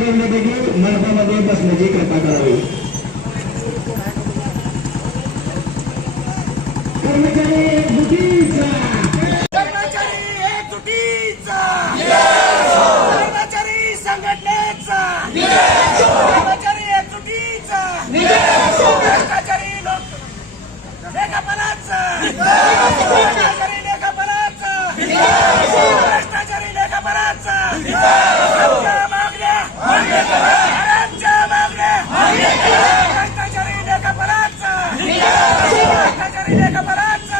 मार्गाने देखील मंडपामध्ये बसण्याची कृपा करावी। कर्मचारी एकजुटीचा, कर्मचारी एकजुटीचा, कर्मचारी संघटनेचा, कर्मचारी एकजुटीचा, भ्रष्टाचारी लेखापालाचा, भ्रष्टाचारी लेखापालाचा, भ्रष्टाचारी लेखापालाचा आमच्या मागण्या मान्य करा, आमच्या मागण्या मान्य करा, भ्रष्टाचारी लेखापालाचा, भ्रष्टाचारी लेखापालाचा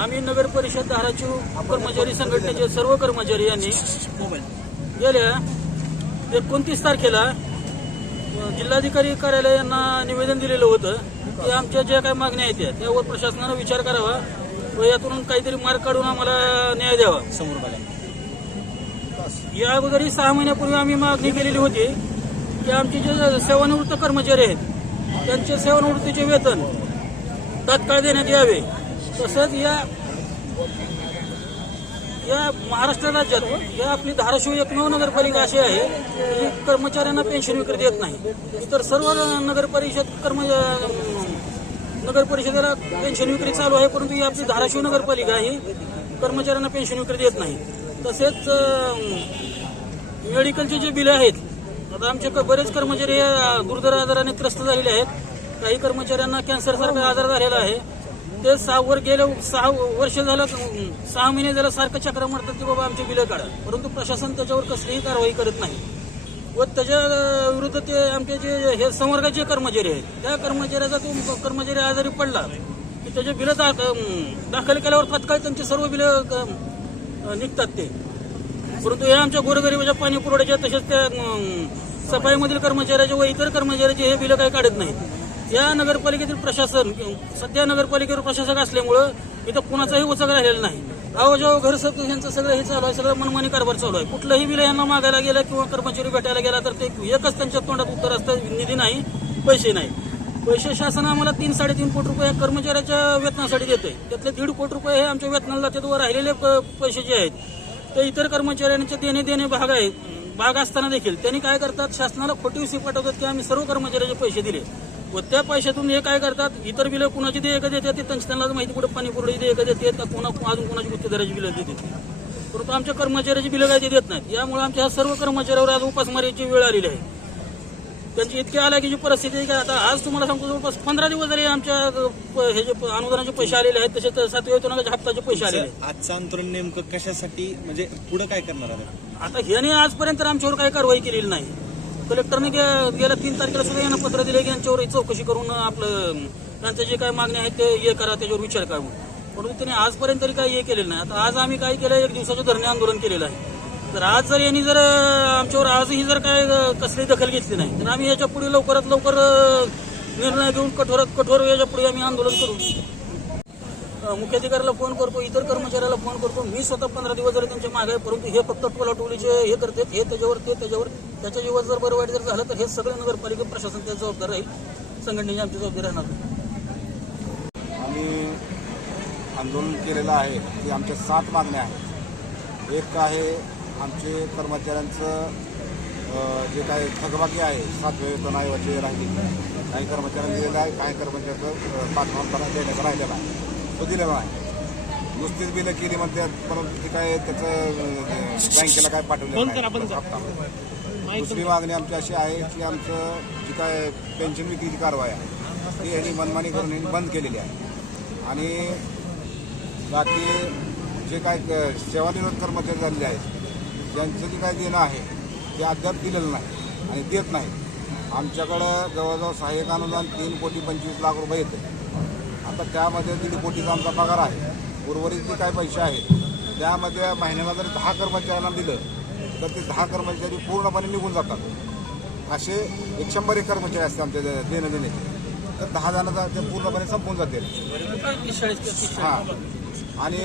आम्ही नगर परिषद धाराशिव कर्मचारी संघटनेचे सर्व कर्मचारी यांनी गेल्या 29 तारखेला जिल्हाधिकारी कार्यालय यांना निवेदन दिलेलं होतं की आमच्या ज्या काही मागण्या आहेत त्यावर प्रशासनानं विचार करावा व यातून काहीतरी मार्ग काढून आम्हाला न्याय द्यावा। या अगोदरही 6 महिन्यापूर्वी आम्ही मागणी केलेली होती की आमचे जे सेवानिवृत्त कर्मचारी आहेत त्यांचे सेवानिवृत्तीचे वेतन तात्काळ देण्यात यावे। तसंच या महाराष्ट्र राज्यात या आपली धाराशिव एकमेव नगरपालिका अशी आहे की कर्मचाऱ्यांना पेन्शन विक्री देत नाही। इतर सर्व नगर परिषदेला पेन्शन विक्री चालू आहे, परंतु ही आपली धाराशिव नगरपालिका ही कर्मचाऱ्यांना पेन्शन विक्री देत नाही। तसेच मेडिकलचे जे बिल आहेत, आता आमचे बरेच कर्मचारी दुर्धर आजाराने त्रस्त झालेले आहेत। काही कर्मचाऱ्यांना कॅन्सरसारखा आजार झालेला आहे, ते 6 वर्ष झालं 6 महिने झालं सारखं चक्र मारतात की बाबा आमचे बिलं काढा, परंतु प्रशासन त्याच्यावर कसलीही कारवाई करत नाही व त्याच्या विरुद्ध ते आमचे जे हे संवर्गाचे कर्मचारी आहेत त्या कर्मचाऱ्याचा तो कर्मचारी आजारी पडला की त्याचे बिलं दाखल केल्यावर तात्काळ त्यांचे सर्व बिलं निघतात ते, परंतु हे आमच्या गोरगरिबाच्या पाणी पुरवठ्याच्या तसेच त्या सफाईमधील कर्मचाऱ्याचे व इतर कर्मचाऱ्याचे हे बिलं काही काढत नाहीत। या नगरपालिकेतील प्रशासन सध्या नगरपालिकेवर प्रशासक असल्यामुळं इथं कुणाचाही उचक राहिलेला नाही। अवजाव घर यांचं सगळं हे चालू आहे, सगळं मनमानी कारभार चालू आहे। कुठलंही बिल यांना मागायला गेलं किंवा कर्मचारी भेटायला गेला तर ते एकच त्यांच्या तोंडात उत्तर असतं, निधी नाही, पैसे नाही। पैसे शासन आम्हाला 3-3.5 कोटी रुपये कर्मचाऱ्याच्या वेतनासाठी देते, त्यातले 1.5 कोटी रुपये हे आमच्या वेतनाला जातात व राहिलेले पैसे जे आहेत ते इतर कर्मचाऱ्यांचे देणे भाग असताना देखील त्यांनी काय करतात, शासनाला खोटी उसी पाठवतात की आम्ही सर्व कर्मचाऱ्याचे पैसे दिले व त्या पैशातून हे काय करतात, इतर बिलं कुणाची देयकं देतात ते त्यांना माहिती कुठे पाणी पुरवठ्याची देयकं देतात का अजून कुणाची गुत्तेदाराची बिलं देतात, परंतु आमच्या कर्मचाऱ्याची बिलं काय देत नाहीत। यामुळे आमच्या सर्व कर्मचाऱ्यावर आज उपासमारीची वेळ आलेली आहे। त्यांची इतकी आलाकीची परिस्थिती आहे की आता आज तुम्हाला सांगतो जवळपास 15 दिवस झाले आमच्या हे जे अनुदानाचे पैसे आलेले आहेत, तसेच 7व्या वेतनाच्या हप्त्याचे पैसे आलेले आहेत। आजचं आंदोलन नेमकं कशासाठी, म्हणजे पुढे काय करणार आहे? आता ह्याने आजपर्यंत आमच्यावर काही कारवाई केलेली नाही। कलेक्टरने गेल्या 3 तारखेला सुद्धा यांना पत्र दिले की यांच्यावर चौकशी करून आपलं त्यांचे जे काही मागण्या आहेत ते हे करा, त्याच्यावर विचार करा, परंतु त्यांनी आजपर्यंत तरी काही हे केलेलं नाही। आता आज आम्ही काय केलं, 1 दिवसाचं धरणे आंदोलन केलेलं आहे। तर आज जर यांनी आमच्यावर आजही जर काय कसली दखल घेतली नाही तर आम्ही याच्या पुढे लवकरात लवकर निर्णय घेऊन कठोर याच्या पुढे आम्ही आंदोलन करू। मुख्याधिकाऱ्याला फोन करतो, इतर कर्मचाऱ्याला फोन करतो, मी स्वतः 15 दिवस झाले त्यांच्या मागे आहे, परंतु हे फक्त टोलाटोलीचे हे करतात, हे त्याच्यावर त्याच्या जीवात जर बरं वाईट जर झालं तर हे सगळं नगरपालिका प्रशासन त्याचं जबाबदार राहील, संघटनेची आमची जबाबदारी राहणार। आम्ही आंदोलन केलेलं आहे की आमच्या 7 मागण्या आहेत। एक आहे आमचे कर्मचाऱ्यांचं जे काही थकबाकी आहे 7व्या वेतनाऐवजी राहिली, काही कर्मचाऱ्यांनी दिलेलं आहे, काही कर्मचाऱ्यांचं 5 देण्याचं राहिलेलं आहे, तो दिलेला आहे। नुसतीच बिलं केली म्हणतात, परंतु ते काय त्याचं बँकेला काय पाठवलं नाही। दुसरी मागणी आमची अशी आहे की आमचं जी काय पेन्शन विक्रीची कारवाई आहे ती यांनी मनमानी करून यांनी बंद केलेली आहे। आणि बाकी जे काय सेवानिवृत्त कर्मचारी झालेले आहेत ज्यांचं जे काय देणं आहे ते अद्याप दिलेलं नाही आणि देत नाही. आमच्याकडं जवळजवळ सहाय्यक अनुदान 3,25,00,000 येते. आता त्यामध्ये 1.5 कोटीचा आमचा पगार आहे. उर्वरित जे काय पैसे आहेत त्यामध्ये महिन्याला जर 10 कर्मचाऱ्यांना दिलं तर ते 10 कर्मचारी पूर्णपणे निघून जातात. असे 100 कर्मचारी असते आमच्या देणं देण्याचे, तर 10 जणांचा ते पूर्णपणे संपून जातील. हां, आणि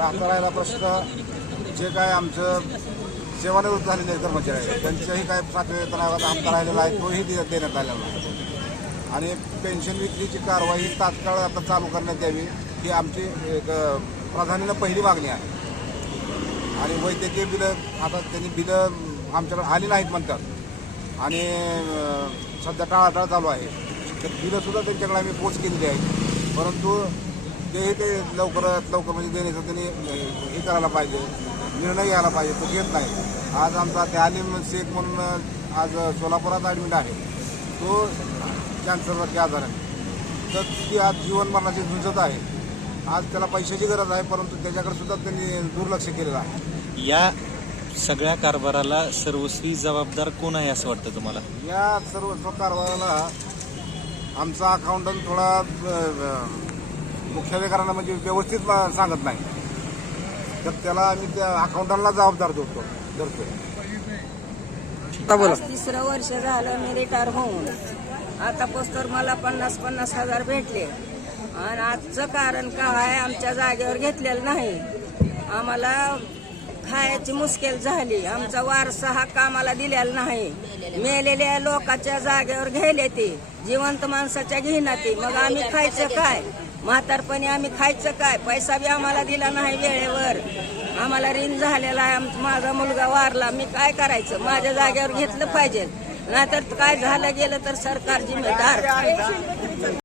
आता राहिला प्रश्न जे काय आमचं सेवानिवृत्त झालेले कर्मचारी आहेत त्यांचंही काय 7वें वेतन आयोगाचा हप्ता राहिलेला आहे तोही देण्यात आलेला आहे. आणि पेन्शन विक्रीची कारवाई तात्काळ आता चालू करण्यात यावी ही आमची एक प्राधान्यानं पहिली मागणी आहे. आणि वैद्यकीय बिलं आता त्यांनी बिलं आमच्याकडे आली नाहीत म्हणतात आणि सध्या टाळाटाळ चालू आहे. तर बिलंसुद्धा त्यांच्याकडे आम्ही पोच केलेली आहे, परंतु तेही ते लवकरात लवकर म्हणजे देण्याचं त्यांनी हे करायला पाहिजे, निर्णय घ्यायला पाहिजे, तो घेत नाही. आज आमचा त्यालीम शेख म्हणून आज सोलापुरात ॲडमिट आहे, तो कॅन्सरसारख्या आजाराने, तर ती आज जीवन मरणाची झुंजत आहे. आज त्याला पैशाची गरज आहे, परंतु त्याच्याकडे सुद्धा त्यांनी दुर्लक्ष केलेलं आहे. या सगळ्या कारभाराला सर्वस्वी जबाबदार कोण आहे असं वाटतं तुम्हाला? या सर्व कारभाराला आमचा अकाउंटंट थोडा मुख्याधिकाऱ्यांना म्हणजे व्यवस्थित सांगत नाही, तर त्याला आम्ही त्या अकाउंटंटला जबाबदार धरतो. आज 3रं वर्ष झालं मी रिटायर होऊन. आता पोस्टर मला 50,000 हजार भेटले आणि आजचं कारण काय आहे, आमच्या जागेवर घेतलेलं नाही. आम्हाला खायची मुश्किल झाली. आमचा वारसा हा कामाला दिलेला नाही. मेलेल्या लोकांच्या जागेवर घ्यायले ते, जिवंत माणसाच्या घेणार ते. मग आम्ही खायचं काय? म्हातारपणी आम्ही खायचं काय? पैसा बी आम्हाला दिला नाही वेळेवर. आम्हाला ऋण झालेला आहे. माझा मुलगा वारला, मी काय करायचं? माझ्या जागेवर घेतलं पाहिजे, नाहीतर काय झालं गेलं तर सरकार जिम्मेदार.